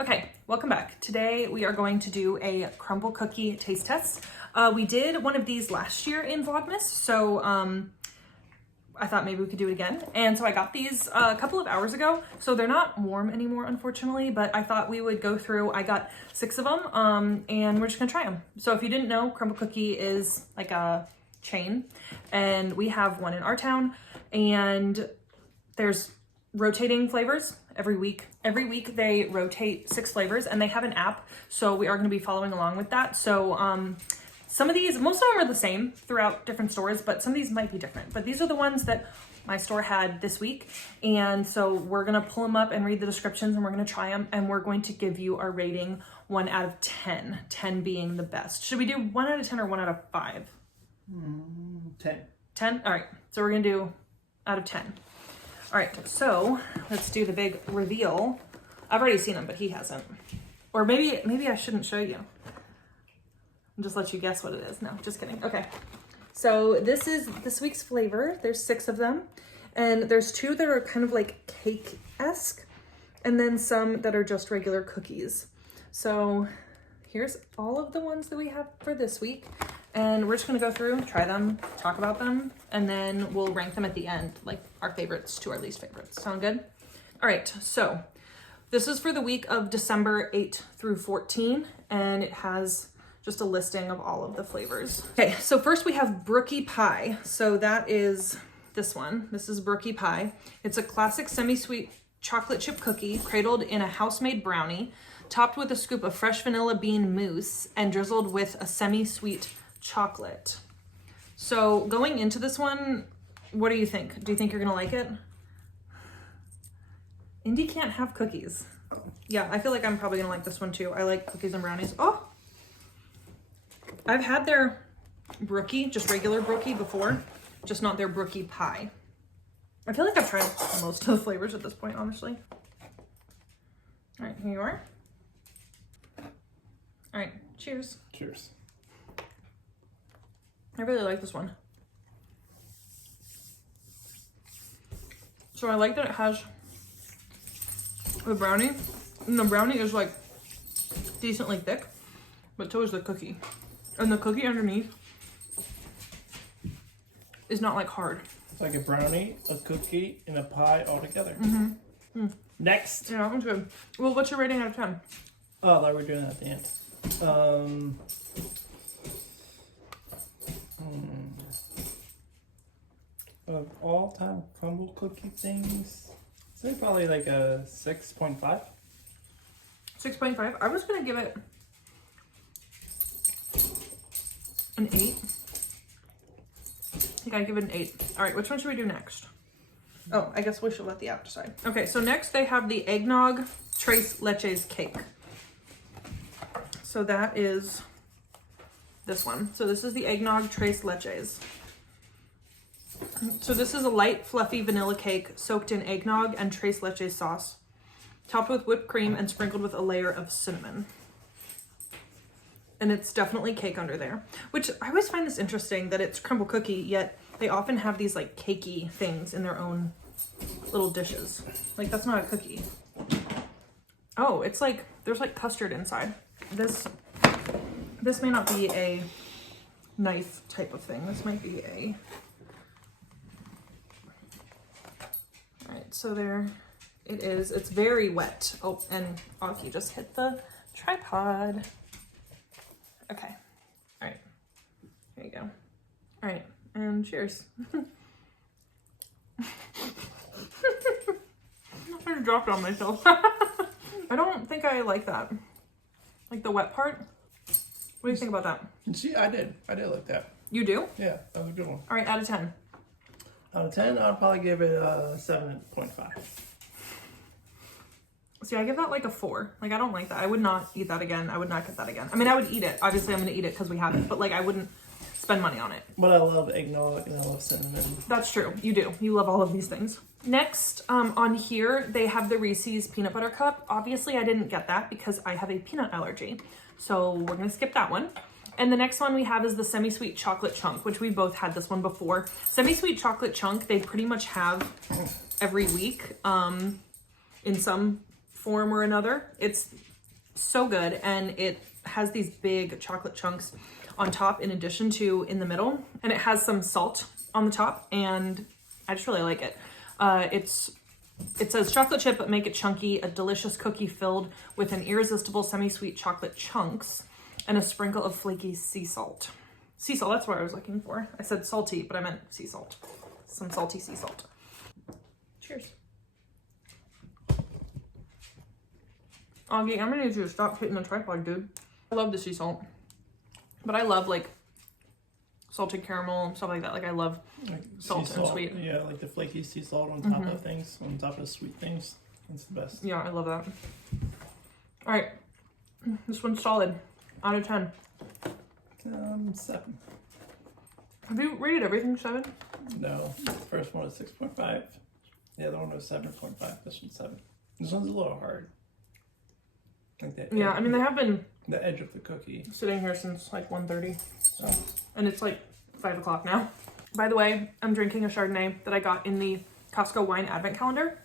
Okay, welcome back. Today we are going to do a crumble cookie taste test. We did one of these last year in Vlogmas, so I thought maybe we could do it again. And so I got these a couple of hours ago, so they're not warm anymore, unfortunately, but I thought we would go through, I got 6 of them, and we're just gonna try them. So if you didn't know, Crumble Cookie is like a chain, and we have one in our town, and there's rotating flavors every week. Every week they rotate 6 flavors, and they have an app, so we are going to be following along with that. So some of these, most of them are the same throughout different stores, but some of these might be different. But these are the ones that my store had this week, and so we're going to pull them up and read the descriptions, and we're going to try them, and we're going to give you our rating 1 out of 10, 10 being the best. Should we do 1 out of 10 or 1 out of 5? 10. 10? All right, so we're going to do out of 10. All right, so let's do the big reveal. I've already seen him, but he hasn't. Or maybe I shouldn't show you. I'll just let you guess what it is. No, just kidding. Okay, so this is this week's flavor. There's 6 of them, and there's 2 that are kind of like cake-esque, and then some that are just regular cookies. So here's all of the ones that we have for this week. And we're just gonna go through, try them, talk about them, and then we'll rank them at the end, like our favorites to our least favorites. Sound good? All right, so this is for the week of December 8 through 14, and it has just a listing of all of the flavors. Okay, so first we have Brookie Pie. So that is this one. This is Brookie Pie. It's a classic semi-sweet chocolate chip cookie cradled in a house-made brownie, topped with a scoop of fresh vanilla bean mousse and drizzled with a semi-sweet chocolate. So going into this one, what do you think? Do you think you're gonna like it? Indy can't have cookies. Yeah, I feel like I'm probably gonna like this one too. I like cookies and brownies. Oh, I've had their Brookie, just regular Brookie before, just not their Brookie Pie. I feel like I've tried most of the flavors at this point, honestly. All right, here you are. All right, cheers. Cheers. I really like this one. So I like that it has the brownie, and the brownie is like decently thick, but so is the cookie. And the cookie underneath is not like hard. It's like a brownie, a cookie, and a pie all together. Next. Yeah, that one's good. Well, what's your rating out of 10? Oh, I thought we were doing that at the end. Of all-time crumble cookie things, I'd say probably like a 6.5. 6.5. I was gonna give it an 8. I think I'd give it an 8. All right, which one should we do next? Oh, I guess we should let the app decide. Okay, so next they have the eggnog tres leches cake. So that is this one. So this is the eggnog tres leches. So this is a light, fluffy vanilla cake soaked in eggnog and tres leches sauce, topped with whipped cream and sprinkled with a layer of cinnamon. And it's definitely cake under there, which I always find this interesting that it's crumble cookie, yet they often have these like cakey things in their own little dishes. Like that's not a cookie. Oh, it's like, there's like custard inside. This may not be a knife type of thing. This might be a... All right, so there it is. It's very wet. Oh, and Aki just hit the tripod. Okay. All right. Here you go. All right, and cheers. I just dropped it on myself. I don't think I like that. Like the wet part. What do you think about that? See, I did like that. You do? Yeah, that was a good one. All right, out of 10. Out of 10, I'd probably give it a 7.5. See, I give that like a 4. Like, I don't like that. I would not eat that again. I would not get that again. I mean, I would eat it. Obviously, I'm going to eat it because we have it. But, like, I wouldn't spend money on it. But I love eggnog and I love cinnamon. That's true. You do. You love all of these things. Next, on here, they have the Reese's Peanut Butter Cup. Obviously, I didn't get that because I have a peanut allergy. So, we're going to skip that one. And the next one we have is the semi-sweet chocolate chunk, which we both had this one before. Semi-sweet chocolate chunk, they pretty much have every week in some form or another. It's So good. And it has these big chocolate chunks on top in addition to in the middle. And it has some salt on the top, and I just really like it. It says chocolate chip, but make it chunky, a delicious cookie filled with an irresistible semi-sweet chocolate chunks and a sprinkle of flaky sea salt. Sea salt, that's what I was looking for. I said salty, but I meant sea salt. Some salty sea salt. Cheers. Augie, I'm gonna need you to stop hitting the tripod, dude. I love the sea salt, but I love like salted caramel, stuff like that. Like I love like salt and sweet. Yeah, like the flaky sea salt on top of things, on top of sweet things. It's the best. Yeah, I love that. All right, this one's solid. Out of 10. 7. Have you rated everything 7? No, the first one was 6.5. The other one was 7.5. This one's 7. This one's a little hard. Like that. Yeah, I mean, they have been the edge of the cookie sitting here since like 1:30. So, and it's like 5 o'clock now. By the way, I'm drinking a Chardonnay that I got in the Costco wine advent calendar.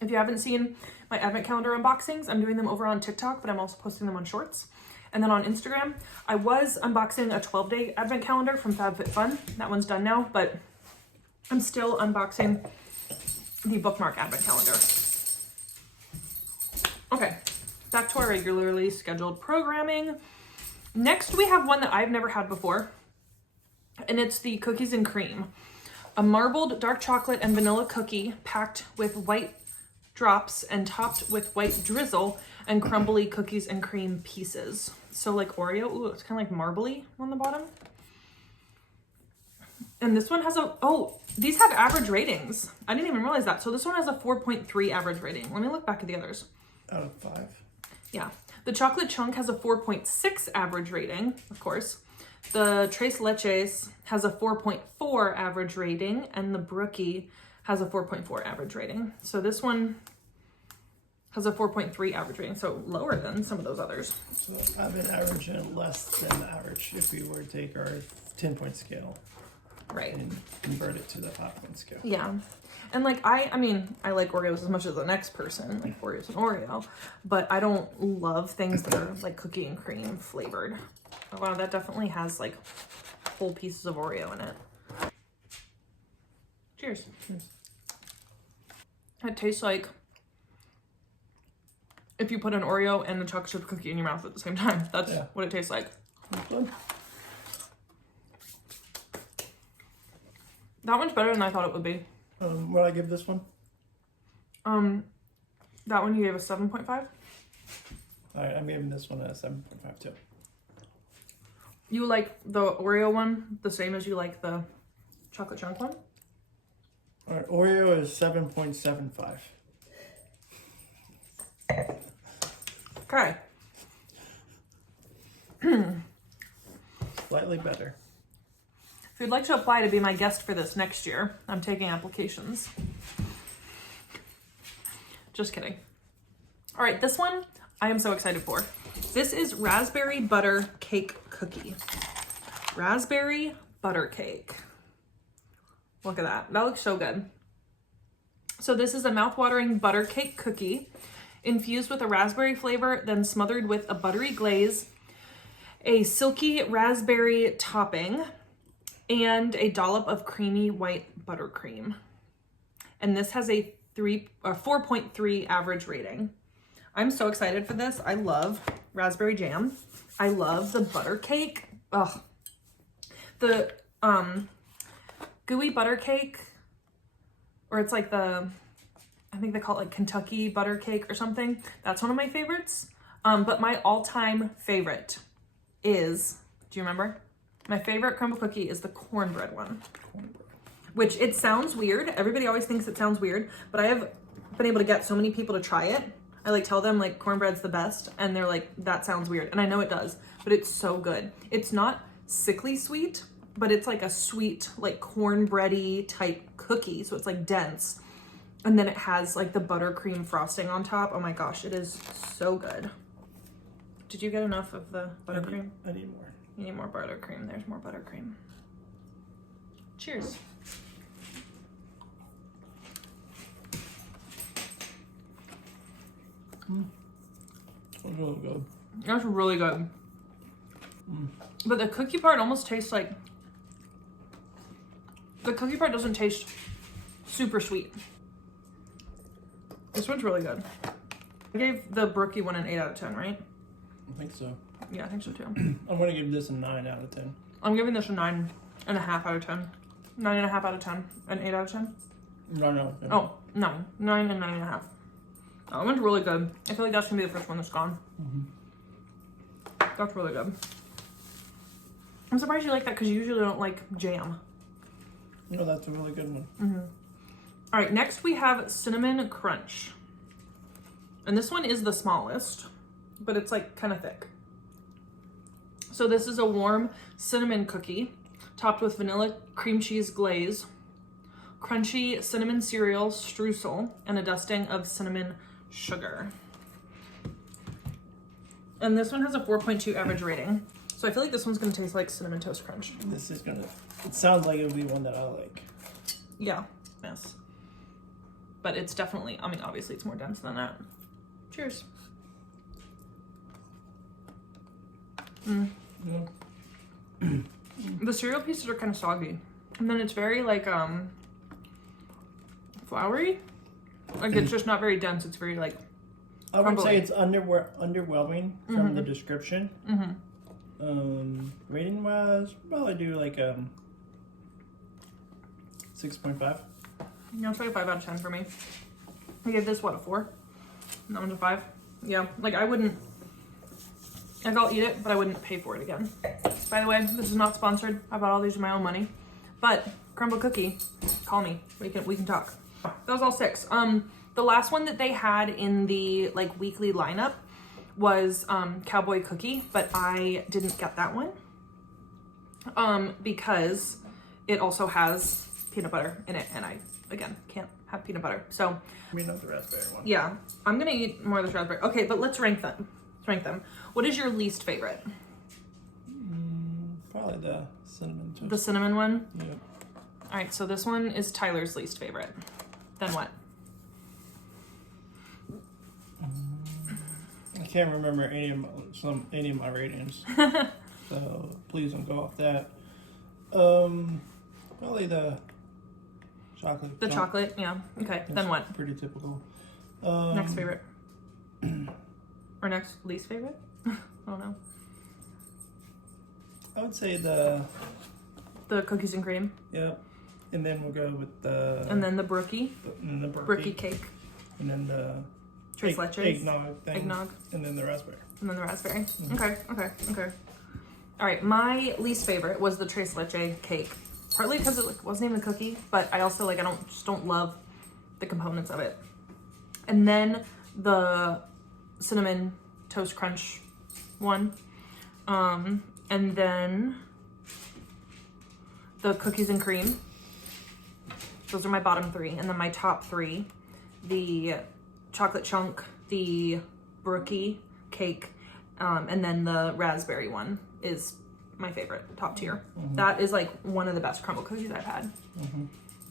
If you haven't seen my advent calendar unboxings, I'm doing them over on TikTok, but I'm also posting them on Shorts. And then on Instagram, I was unboxing a 12-day advent calendar from FabFitFun. That one's done now, but I'm still unboxing the bookmark advent calendar. Okay, back to our regularly scheduled programming. Next, we have one that I've never had before, and it's the cookies and cream. A marbled dark chocolate and vanilla cookie packed with white drops and topped with white drizzle and crumbly cookies and cream pieces. So like Oreo, ooh, it's kind of like marbly on the bottom. And this one has these have average ratings. I didn't even realize that. So this one has a 4.3 average rating. Let me look back at the others. out of 5. Yeah. The chocolate chunk has a 4.6 average rating, of course. The Tres Leches has a 4.4 average rating, and the Brookie has a 4.4 average rating. So this one has a 4.3 average rating, so lower than some of those others. So I've been averaging less than average if we were to take our 10-point scale. Right. And convert it to the 5-point scale. Yeah. And like, I mean, I like Oreos as much as the next person, like Oreos and Oreo, but I don't love things that are like cookie and cream flavored. Oh, wow, that definitely has like whole pieces of Oreo in it. Cheers. Cheers. It tastes like if you put an Oreo and a chocolate chip cookie in your mouth at the same time. That's what it tastes like. Good. That one's better than I thought it would be. What I give this one? That one you gave a 7.5? Alright, I'm giving this one a 7.5 too. You like the Oreo one the same as you like the chocolate chunk one? Alright, Oreo is 7.75. Okay. Slightly better. If you'd like to apply to be my guest for this next year, I'm taking applications. Just kidding. All right, this one I am so excited for. This is raspberry butter cake cookie. Raspberry butter cake. Look at that. That looks so good. So this is a mouth-watering butter cake cookie infused with a raspberry flavor, then smothered with a buttery glaze, a silky raspberry topping, and a dollop of creamy white buttercream. And this has a 4.3 average rating. I'm so excited for this. I love raspberry jam. I love the butter cake. Ugh. The gooey butter cake, or it's like I think they call it like Kentucky butter cake or something. That's one of my favorites. But my all-time favorite is, do you remember? My favorite crumble cookie is the cornbread one. Cornbread. Which it sounds weird. Everybody always thinks it sounds weird, but I have been able to get so many people to try it. I like tell them like cornbread's the best, and they're like, that sounds weird. And I know it does, but it's so good. It's not sickly sweet, but it's like a sweet, like cornbready type cookie. So it's like dense. And then it has like the buttercream frosting on top. Oh my gosh, it is so good. Did you get enough of the buttercream? I need more. You need more buttercream. There's more buttercream. Cheers. This one's really good. That's really good. But the cookie part almost tastes like... The cookie part doesn't taste super sweet. This one's really good. I gave the brookie one an 8 out of 10, right? I think so. Yeah, I think so too. I'm gonna give this a 9 out of 10. I'm giving this a 9.5 out of 10. 9.5 out of 10. An 8 out of 10? No. Oh, 9. 9 and 9.5. That one's really good. I feel like that's gonna be the first one that's gone. That's really good. I'm surprised you like that because you usually don't like jam. No, that's a really good one. All right, next we have Cinnamon Crunch. And this one is the smallest, but it's like kind of thick. So this is a warm cinnamon cookie topped with vanilla cream cheese glaze, crunchy cinnamon cereal streusel, and a dusting of cinnamon sugar. And this one has a 4.2 average rating. So I feel like this one's gonna taste like Cinnamon Toast Crunch. This is gonna, it sounds like it'll be one that I like. Yeah, yes. But it's definitely, I mean, obviously it's more dense than that. Cheers. The cereal pieces are kind of soggy. And then it's very like, floury. Like it's just not very dense. It's very like I would crumbly. say it's underwhelming from the description. Rating wise, probably do like 6.5. Yeah, it's like a 5 out of 10 for me. I gave this what, a 4? And that one's a 5. Yeah, like I wouldn't. Like I'll eat it, but I wouldn't pay for it again. By the way, this is not sponsored. I bought all these with my own money. But CRUMBL cookie, call me. We can talk. That was all 6. The last one that they had in the like weekly lineup was Cowboy Cookie, but I didn't get that one because it also has peanut butter in it, and I again can't have peanut butter. So I mean, not the raspberry one. yeah, I'm gonna eat more of this raspberry. Okay, but let's rank them. What is your least favorite? Probably the cinnamon toast. The cinnamon one? Yeah. All right, so this one is Tyler's least favorite. Then what? I can't remember any of my ratings, so please don't go off that. Probably the chocolate. The chocolate, yeah. Okay, That's then what? Pretty typical. Next favorite? Or next least favorite? I don't know. I would say the cookies and cream. Yep. And then we'll go with the. And then the brookie. And the Brookie cake. And then the. Tres leches. Eggnog thing. Eggnog. And then the raspberry. And then the raspberry. Okay. All right, my least favorite was the tres leche cake. Partly because it wasn't even a cookie, but I also like I don't love the components of it. And then the cinnamon toast crunch one. And then the cookies and cream. Those are my bottom 3. And then my top 3, the chocolate chunk, the brookie cake, and then the raspberry one is my favorite, top tier. That is like one of the best CRUMBL cookies I've had.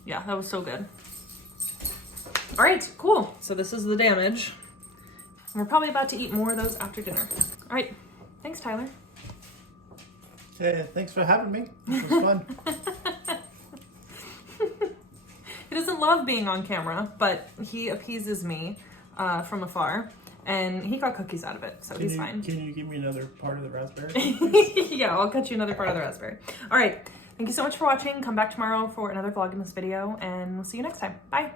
Yeah, that was so good. All right, cool. So this is the damage. And we're probably about to eat more of those after dinner. All right, thanks, Tyler. Okay, thanks for having me. It was fun. He doesn't love being on camera, but he appeases me from afar. And he got cookies out of it, so he's fine. Can you give me another part of the raspberry? Yeah, I'll cut you another part of the raspberry. All right, thank you so much for watching. Come back tomorrow for another Vlogmas video, and we'll see you next time. Bye.